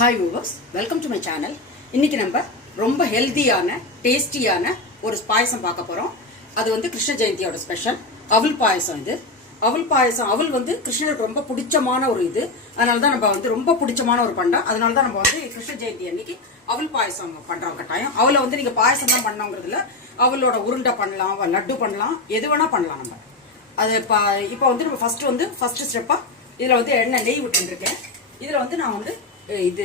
Hi viewers, welcome to my channel. இன்னைக்கு நம்ம ரொம்ப ஹெல்தியான டேஸ்டியான ஒரு பாயசம் பார்க்க போறோம். அது வந்து கிருஷ்ண ஜெயந்தியோட ஸ்பெஷல் அவல் பாயசம். இது அவல் பாயசம். அவல் வந்து கிருஷ்ணருக்கு ரொம்ப பிடிச்சமான ஒரு இது. அதனாலதான் நம்ம வந்து ரொம்ப பிடிச்சமான ஒரு பண்டம். அதனாலதான் நம்ம வந்து கிருஷ்ண ஜெயந்தி அன்னைக்கு அவல் பாயசம் பண்றோம். கட்டாயம் அவளை வந்து நீங்க பாயசம் தான் பண்ணோங்கிறதுல அவளோட உருண்டை பண்ணலாம், லட்டு பண்ணலாம், எது வேணா பண்ணலாம் நம்ம. அது இப்போ வந்து நம்ம ஃபர்ஸ்ட் ஸ்டெப்பா இதுல வந்து நெய் விட்டுருக்கேன். இதுல வந்து நான் வந்து இது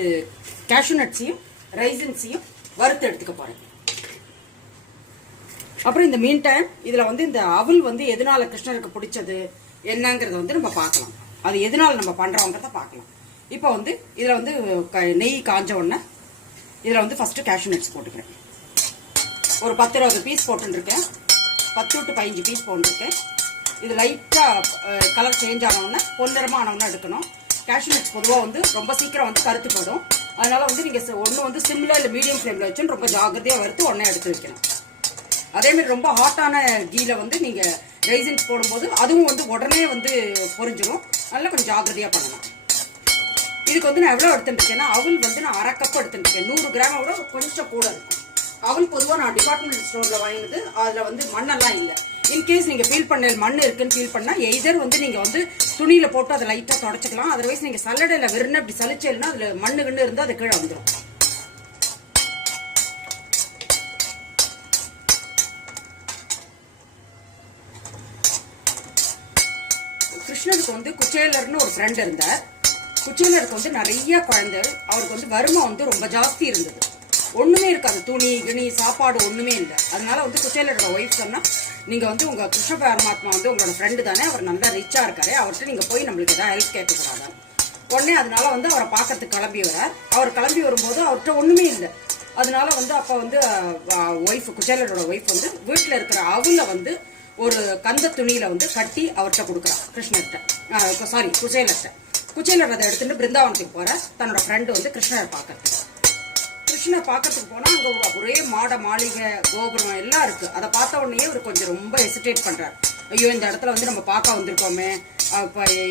கேஷ்யூ நட்ஸையும் ரைசின்ஸையும் வறுத்து எடுத்துக்க போறேன். அப்புறம் இந்த மீன் டைம் இதுல வந்து இந்த அவல் வந்து எதனால கிருஷ்ணருக்கு பிடிச்சது என்னங்கறத வந்து நம்ம பார்க்கலாம். அது எதனால நம்ம பண்றோங்கிறத பார்க்கலாம். இப்போ வந்து இதுல வந்து நெய் காஞ்ச உடனே இதுல வந்து ஃபர்ஸ்ட் கேஷ்யூ நட்ஸ் போட்டுக்கிறேன். ஒரு 10-20 பீஸ் போட்டுருக்கேன். 10 to 15 பீஸ் போட்டுருக்கேன். இது லைட்டா கலர் சேஞ்ச் ஆனவுடனே பொன்னிறமா ஆனவுடனே எடுக்கணும். கேஷ்யூ நட்ஸ் பொதுவாக வந்து ரொம்ப சீக்கிரம் வந்து கருத்து போடும். அதனால வந்து நீங்க ஒன்று வந்து சிம்ல இல்லை மீடியம் ஃப்ளேம்ல வச்சு ரொம்ப ஜாகிரதையா வறுத்து உடனே எடுத்து வைக்கணும். அதே மாதிரி ரொம்ப ஹாட்டான கீல வந்து நீங்க ரைசின்ஸ் போடும்போது அதுவும் வந்து உடனே வந்து பொரிஞ்சிடும். அதனால கொஞ்சம் ஜாகிரதையா பண்ணணும். இதுக்கு வந்து நான் எவ்வளோ எடுத்துருக்கேன்னா அவல் வந்து நான் 1/2 கப் எடுத்துருக்கேன். 100 கிராம விட கொஞ்சம் கூட இருக்கும். அவல் பொதுவாக நான் டிபார்ட்மெண்ட் ஸ்டோர்ல வாங்கினது. அதில் வந்து மண்ணெல்லாம் இல்லை. இன்கேஸ் நீங்க ஃபீல் பண்ண மண் இருக்குன்னு ஃபீல் பண்ணா எய்தர் வந்து நீங்க வந்து துணியில போட்டு அதை லைட்டா தொடச்சிக்கலாம். அதர்வைஸ் நீங்க சல்லடையில வெறும் அப்படி சலிச்சேன்னா அதுல மண்ணு இருந்தா அது கீழே வந்துடும். கிருஷ்ணருக்கு வந்து குச்சேலர்னு ஒரு ஃப்ரெண்ட் இருந்தார். குச்சேலருக்கு வந்து நிறைய குழந்தை. அவருக்கு வந்து வறுமை வந்து ரொம்ப ஜாஸ்தி இருந்தது. ஒண்ணுமே இருக்காது, துணி கிணி சாப்பாடு ஒண்ணுமே இல்லை. அதனால வந்து குச்சேலரோட ஒய்ஃப் சொன்னா, நீங்க வந்து உங்க கிருஷ்ண பரமாத்மா வந்து உங்களோட ஃப்ரெண்டு தானே, அவர் நல்லா ரிச்சா இருக்காரு, அவர்கிட்ட நீங்க போய் நம்மளுக்கு ஏதாவது ஹெல்ப் கேட்கக்கூடாது. உடனே அதனால வந்து அவரை பார்க்கறதுக்கு கிளம்பி வரார். அவர் கிளம்பி வரும்போது அவர்கிட்ட ஒண்ணுமே இல்லை. அதனால வந்து அப்ப வந்து ஒய்ஃப் குச்சேலரோட ஒய்ஃப் வந்து வீட்டுல இருக்கிற அவல வந்து ஒரு கந்த துணியில வந்து கட்டி அவர்கிட்ட கொடுக்குறார். கிருஷ்ணர்கிட்ட சாரி குச்சேலர்கிட்ட. குச்சேலர் அதை எடுத்துட்டு பிருந்தாவனத்துக்கு போற தன்னோட ஃப்ரெண்டு வந்து கிருஷ்ணரை பார்க்கறதுக்கு. கிருஷ்ணரை பார்க்கறதுக்கு போனா அங்க ஒரே மாளிகை கோபுரம் எல்லாம் இருக்கு. அதை பார்த்த உடனே அவர் கொஞ்சம் ரொம்ப ஹெசிடேட் பண்றாரு. ஐயோ, இந்த இடத்துல வந்து நம்ம பார்க்க வந்திருக்கோமே,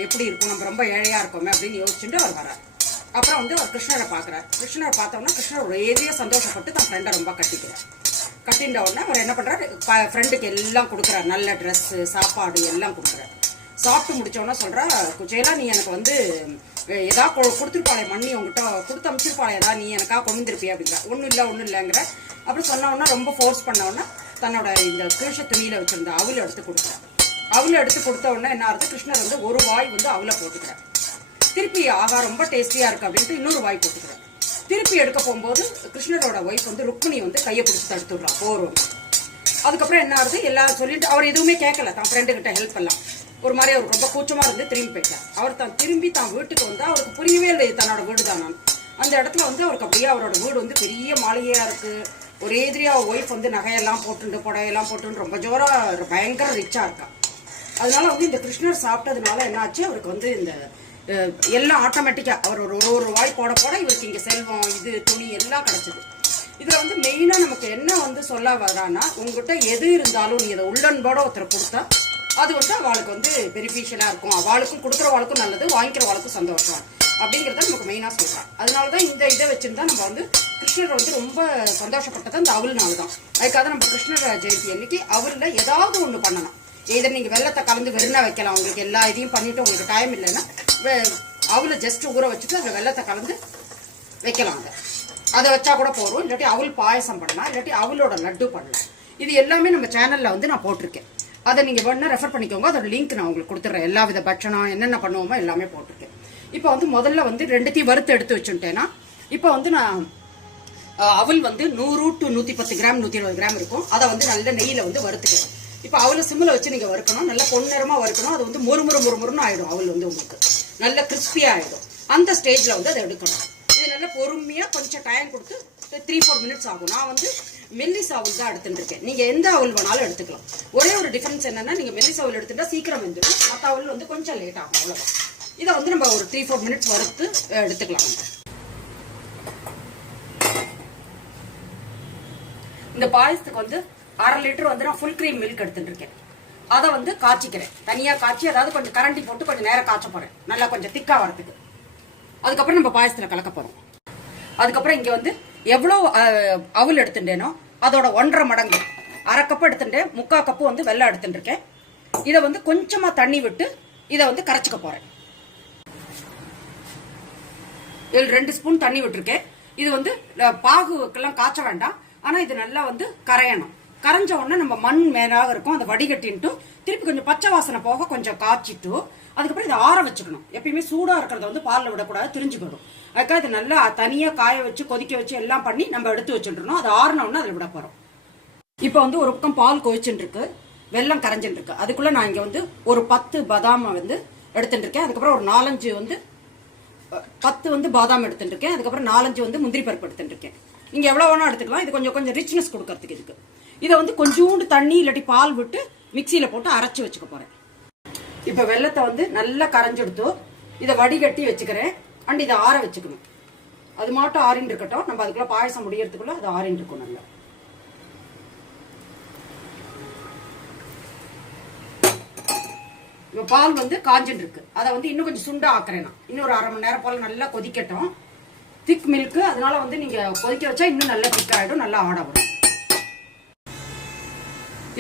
எப்படி இருக்கும், நம்ம ரொம்ப ஏழையா இருக்கோமே அப்படின்னு யோசிச்சுட்டு அவர் வர்றார். அப்புறம் வந்து அவர் கிருஷ்ணரை பார்க்கறாரு. கிருஷ்ணரை பார்த்தோம்னா கிருஷ்ணர் ஒரேதியா சந்தோஷப்பட்டு தன் ஃப்ரெண்டை ரொம்ப கட்டிக்கிறார். கட்டின்ற உடனே அவர் என்ன பண்றாரு, ஃப்ரெண்டுக்கு எல்லாம் கொடுக்குறாரு. நல்ல ட்ரெஸ், சாப்பாடு எல்லாம் கொடுக்குறாரு. சாப்பிட்டு முடிச்சோன்னா சொல்றா, குச்சேலா நீ எனக்கு வந்து ஏதாவது கொடுத்துருப்பாளே, மண்ணி உங்ககிட்ட கொடுத்து அமைச்சிருப்பாளே, ஏதாவது நீ எனக்காக கொண்டு வந்திருப்பியா அப்படிங்கிற. ஒன்றும் இல்லைங்கிற. அப்படி சொன்னோன்னா ரொம்ப ஃபோர்ஸ் பண்ணோன்னா தன்னோட இந்த கிருஷ்ண துணியில வச்சிருந்த அவளை எடுத்து கொடுக்குறாரு. அவளை எடுத்து கொடுத்த உடனே என்ன ஆகுது, கிருஷ்ணர் வந்து ஒரு வாய் வந்து அவளை போட்டுக்கிறார். திருப்பி ஆகா ரொம்ப டேஸ்டியா இருக்கு அப்படின்ட்டு இன்னொரு வாய் போட்டுக்கிறார். திருப்பி எடுக்க போகும்போது கிருஷ்ணரோட ஒய்ஃப் வந்து ருக்மிணி வந்து கையை பிடிச்சி தடுத்துடுறான் போறோம். அதுக்கப்புறம் என்ன ஆகுது, எல்லாரும் சொல்லிட்டு அவர் எதுவுமே கேட்கல. தான் ஃப்ரெண்டு கிட்ட ஹெல்ப் பண்ணலாம். ஒரு மாதிரி அவருக்கு ரொம்ப கூச்சமா இருந்து திரும்பி போயிட்டார். அவர் தான் திரும்பி தான் வீட்டுக்கு வந்து அவருக்கு புரியவே இல்லை தன்னோட வீடு தான். நான் அந்த இடத்துல வந்து அவருக்கு அப்படியே அவரோட வீடு வந்து பெரிய மாளிகையா இருக்கு. ஒரே எதிரியா ஒய்ஃப் வந்து நகையெல்லாம் போட்டுண்டு புடையெல்லாம் போட்டுன்னு ரொம்ப ஜோரா பயங்கர ரிச்சா இருக்கா. அதனால வந்து இந்த கிருஷ்ணர் சாப்பிட்டதுனால என்னாச்சு, அவருக்கு வந்து இந்த எல்லாம் ஆட்டோமேட்டிக்கா அவர் ஒரு வாய் போட இவருக்கு இங்க செல்வம், இது துணி எல்லாம் கிடைச்சது. இதுல வந்து மெயினா நமக்கு என்ன வந்து சொல்ல வரானா, உங்ககிட்ட எது இருந்தாலும் நீ இதை உள்ளன்போட ஒருத்தரை கொடுத்தா அது வந்து அவளுக்கு வந்து பெனிஃபிஷியலா இருக்கும். அவளுக்கும் கொடுக்குறவாளுக்கும் நல்லது, வாங்கிக்கிறவாளுக்கும் சந்தோஷம் அப்படிங்கிறத நமக்கு மெயினா சொல்றான். அதனாலதான் இந்த இதை வச்சிருந்தா நம்ம வந்து கிருஷ்ணர் வந்து ரொம்ப சந்தோஷப்பட்டது அந்த அவல்னாலதான். அதுக்காக நம்ம கிருஷ்ணர் ஜெயந்தி அன்னைக்கு அவல்ல ஏதாவது ஒண்ணு பண்ணலாம். இதை நீங்க வெள்ளத்தை கலந்து வெறுனா வைக்கலாம். உங்களுக்கு எல்லா இதையும் பண்ணிட்டு உங்களுக்கு டைம் இல்லைன்னா அவளை ஜஸ்ட் ஊற வச்சுட்டு அந்த வெள்ளத்தை கலந்து வைக்கலாம். அதை வச்சா கூட போறோம். இல்லாட்டி அவல் பாயசம் பண்ணலாம், இல்லாட்டி அவளோட லட்டு பண்ணலாம். இது எல்லாமே நம்ம சேனல்ல வந்து நான் போட்டிருக்கேன். அதை நீங்க வேணா ரெஃபர் பண்ணிக்கோங்க. அதோட லிங்க் நான் உங்களுக்கு கொடுத்துட்றேன். எல்லா வித பட்சணம் என்னென்ன பண்ணுவோமோ எல்லாமே போட்டிருக்கேன். இப்போ வந்து முதல்ல வந்து ரெண்டுத்தையும் வறுத்து எடுத்து வச்சுட்டேன்னா, இப்போ வந்து நான் அவல் வந்து 100 to 110 கிராம் 120 கிராம் இருக்கும். அதை வந்து நல்ல நெய்யில வந்து வறுத்துக்கிறேன். இப்போ அவளை சிம்மில் வச்சு நீங்க வறுக்கணும். நல்ல பொன்னிறமா வறுக்கணும். அது வந்து முறுமுறுன்னு ஆயிடும். அவள் வந்து உங்களுக்கு நல்ல கிறிஸ்பியா ஆயிடும். அந்த ஸ்டேஜ்ல வந்து அதை எடுக்கணும். இது நல்ல பொறுமையா கொஞ்சம் டைம் கொடுத்து 3-4 மினிட்ஸ் ஆகும். நான் வந்து மெல்லிஸ் அவல் தான் எடுத்துட்டு இருக்கேன். நீங்க எந்த அவல் வேணாலும் எடுத்துக்கலாம். ஒரே ஒரு டிஃபரன்ஸ் என்னன்னா, நீங்க மெல்லிஸ் அவல் எடுத்துட்டா சீக்கிரம் வெந்துடும். மற்ற அவல் வந்து கொஞ்சம் லேட் ஆகும், அவ்வளவுதான். இதை வந்து நம்ம ஒரு 3-4 மினிட்ஸ் வறுத்து எடுத்துக்கலாம். இந்த பாயசத்துக்கு வந்து 1/2 லிட்டர் வந்து நான் ஃபுல் கிரீம் மில்க் எடுத்துட்டு இருக்கேன். அதை வந்து காய்ச்சிக்கிறேன். தனியா காய்ச்சி அதாவது கொஞ்சம் கரண்டி போட்டு கொஞ்சம் நேரம் காய்ச்ச போறேன், நல்லா கொஞ்சம் திக்கா வரதுக்கு. அதுக்கப்புறம் நம்ம பாயசத்துல கலக்க போறோம். அதுக்கப்புறம் இங்க வந்து எவ்வளோ அவல் எடுத்துட்டேனோ அதோட 1.5 மடங்கு, 1/2 கப் எடுத்துட்டேன், 3/4 கப்பு வந்து வெல்லம் எடுத்துட்டு இருக்கேன். இதை வந்து கொஞ்சமா தண்ணி விட்டு இதை வந்து கரைச்சிக்க போறேன். இதில் 2 ஸ்பூன் தண்ணி விட்டுருக்கேன். இது வந்து பாகுக்கெல்லாம் காய்ச்ச வேண்டாம், ஆனா இது நல்லா வந்து கரையணும். கரைஞ்ச உடனே நம்ம மண் மேலாக இருக்கும், அதை வடிகட்டின்ட்டு திருப்பி கொஞ்சம் பச்சை வாசனை போக கொஞ்சம் காய்ச்சிட்டு அதுக்கப்புறம் இதை ஆற வச்சுக்கணும். எப்பயுமே சூடா இருக்கிறத வந்து பாலில் விடக்கூடாது, திரிஞ்சு போயிடும். அதுக்காக இது நல்லா தனியா காய வச்சு கொதிக்க வச்சு எல்லாம் பண்ணி நம்ம எடுத்து வச்சுட்டுருணும். அது ஆறினோம்னா அதில் விட போறோம். இப்போ வந்து ஒரு பக்கம் பால் கொதிச்சுட்டு இருக்கு, வெல்லம் கரைஞ்சுட்டு இருக்கு. அதுக்குள்ள நான் இங்க வந்து ஒரு 10 பாதாம் வந்து எடுத்துட்டு இருக்கேன். அதுக்கப்புறம் ஒரு 4-5 வந்து 10 வந்து பாதாம் எடுத்துட்டு இருக்கேன். அதுக்கப்புறம் 4-5 வந்து முந்திரி பருப்பு எடுத்துட்டு இருக்கேன். நீங்க எவ்வளவு வேணா எடுத்துக்கலாம், இது கொஞ்சம் கொஞ்சம் ரிச்னஸ் கொடுக்கறதுக்கு. இதுக்கு இதை வந்து கொஞ்சோண்டு தண்ணி இல்லாட்டி பால் விட்டு மிக்சியில போட்டு அரைச்சு வச்சுக்க போறேன். இப்ப வெல்லத்தை வந்து நல்லா கரைஞ்செடுத்து இதை வடிகட்டி வச்சுக்கிறேன். அண்ட் இதை ஆற வச்சுக்கணும். அது மட்டும் ஆறின்னு இருக்கட்டும், நம்ம அதுக்குள்ள பாயசம் முடியறதுக்குள்ள அது ஆறின்னு இருக்கும். நல்லா இப்ப பால் வந்து காஞ்சிட்டு இருக்கு. அதை வந்து இன்னும் கொஞ்சம் சுண்டா ஆக்குறேன். இன்னும் ஒரு 1/2 மணி நேரம் போல நல்லா கொதிக்கட்டும். திக் மில்க், அதனால வந்து நீங்க கொதிக்க வச்சா இன்னும் நல்லா திக் ஆயிடும், நல்லா ஆட வரும்.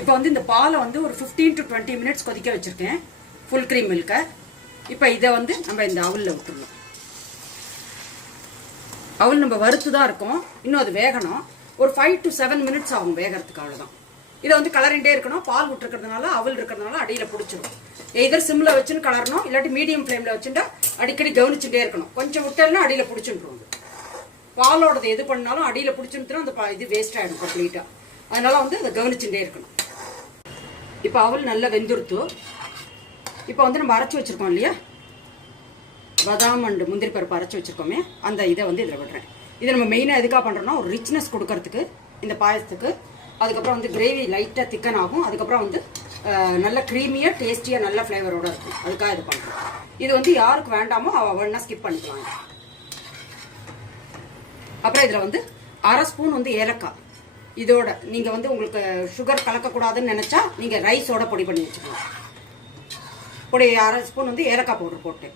இப்போ வந்து இந்த பாலை வந்து ஒரு 15 to 20 மினிட்ஸ் கொதிக்க வச்சிருக்கேன், ஃபுல் கிரீம் மில்கை. இப்போ இதை வந்து நம்ம இந்த அவல்ல விட்டுடணும். அவல் நம்ம வறுத்து தான் இருக்கும், இன்னும் அது வேகணும். ஒரு 5 to 7 மினிட்ஸ் ஆகும் வேகிறதுக்கு, அவ்வளவுதான். இதை வந்து கலரிண்டே இருக்கணும். பால் விட்டுருக்கிறதுனால அவல் இருக்கிறதுனால அடியில பிடிச்சிடும். எதர் சிம்ல வச்சுன்னு கலரணும், இல்லாட்டி மீடியம் ஃபிளேம்ல வச்சுட்டா அடிக்கடி கவனிச்சுட்டே இருக்கணும். கொஞ்சம் விட்டேன்னா அடியில பிடிச்சுட்டுரும். பாலோடது எது பண்ணாலும் அடியில பிடிச்சுட்டு அந்த இது வேஸ்ட் ஆயிடும் கம்ப்ளீட்டா. அதனால வந்து அதை கவனிச்சுட்டே இருக்கணும். இப்போ அவல் நல்லா வெந்துருத்து. இப்போ வந்து நம்ம அரைச்சி வச்சிருக்கோம் இல்லையா, பாதாம் அண்ட் முந்திரி பருப்பு அரைச்சி வச்சிருக்கோமே, அந்த இதை வந்து இதில் விடுறேன். இதை நம்ம மெயினாக எதுக்காக பண்ணுறோம்னா ஒரு ரிச்னஸ் கொடுக்கறதுக்கு இந்த பாயசத்துக்கு. அதுக்கப்புறம் வந்து கிரேவி லைட்டாக திக்கன் ஆகும். அதுக்கப்புறம் வந்து நல்ல க்ரீமியாக டேஸ்டியாக நல்ல ஃப்ளேவரோட இருக்கும். அதுக்காக இது பண்ணுறோம். இது வந்து யாருக்கு வேண்டாமோ வேணா ஸ்கிப் பண்ணிக்கலாம். அப்புறம் இதில் வந்து 1/2 ஸ்பூன் வந்து ஏலக்காய். இதோட நீங்க வந்து உங்களுக்கு சுகர் கலக்கக்கூடாதுன்னு நினைச்சா நீங்க ரைஸோட பொடி பண்ணி வச்சுக்கலாம். பொடி 1/2 ஸ்பூன் வந்து ஏலக்காய் பவுடர் போட்டு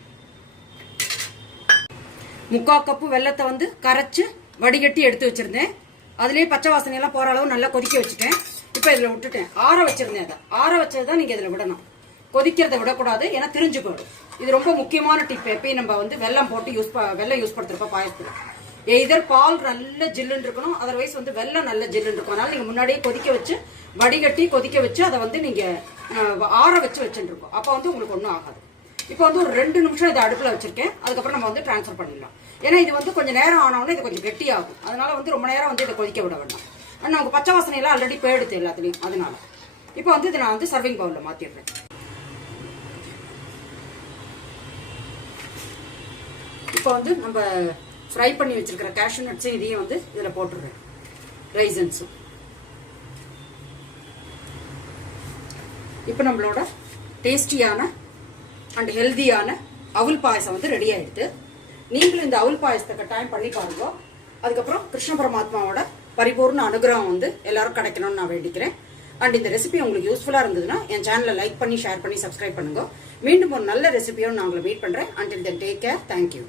3/4 கப்பு வெல்லத்தை வந்து கரைச்சு வடிகட்டி எடுத்து வச்சிருந்தேன். அதுலயே பச்சை வாசனை எல்லாம் போற அளவு நல்லா கொதிக்க வச்சுட்டேன். இப்போ இதுல விட்டுட்டேன். ஆற வச்சிருந்தேன். அதை ஆற வச்சதுதான் நீங்க இதுல விடணும். கொதிக்கிறத விடக்கூடாது, ஏன்னா திரிஞ்சு போயிடும். இது ரொம்ப முக்கியமான டிப். எப்பயும் நம்ம வந்து வெல்லம் போட்டு வெல்லம் யூஸ் படுத்துறப்ப பாயசத்துல எதர் பால் நல்ல ஜில்லுன்னு இருக்கணும், அதர்வைஸ் வந்து வெல்லம் நல்ல ஜில்லுன்னு இருக்கும். அதனால நீங்க முன்னாடியே கொதிக்க வச்சு வடிகட்டி கொதிக்க வச்சு அதை வந்து நீங்க ஆற வச்சு வச்சுருக்கோம். அப்போ வந்து உங்களுக்கு ஒன்றும் ஆகாது. இப்போ வந்து ஒரு 2 நிமிஷம் இதை அடுப்புல வச்சிருக்கேன். அதுக்கப்புறம் நம்ம வந்து டிரான்ஸ்ஃபர் பண்ணிடலாம். ஏன்னா இது வந்து கொஞ்சம் நேரம் ஆனவுடனே இது கொஞ்சம் கெட்டி ஆகும். அதனால வந்து ரொம்ப நேரம் வந்து இதை கொதிக்க விட வேண்டாம். ஆனால் நமக்கு பச்சை வாசனை எல்லாம் ஆல்ரெடி போயிடுது எல்லாத்துலையும். அதனால இப்போ வந்து இதை நான் வந்து சர்விங் பவுல்ல மாத்திடுறேன். இப்போ வந்து நம்ம ஃப்ரை பண்ணி வச்சிருக்கிற கேஷ்யூ நட்ஸும் இதையும் வந்து இதில் போட்டுடுறேன், ரைசன்ஸும். இப்போ நம்மளோட டேஸ்டியான அண்ட் ஹெல்தியான அவல் பாயசம் வந்து ரெடி ஆயிடுது. நீங்களும் இந்த அவல் பாயசத்தை கட்டாயம் பண்ணி பாருங்க. அதுக்கப்புறம் கிருஷ்ண பரமாத்மாவோட பரிபூர்ண அனுகிரகம் வந்து எல்லாரும் கிடைக்கணும்னு நான் வேண்டிக்கிறேன். அண்ட் இந்த ரெசிபி உங்களுக்கு யூஸ்ஃபுல்லா இருந்ததுன்னா என் சேனலை லைக் பண்ணி ஷேர் பண்ணி சப்ஸ்கிரைப் பண்ணுங்க. மீண்டும் ஒரு நல்ல ரெசிபியோடு நான் உங்களை மீட் பண்றேன். Until then take care. Thank you.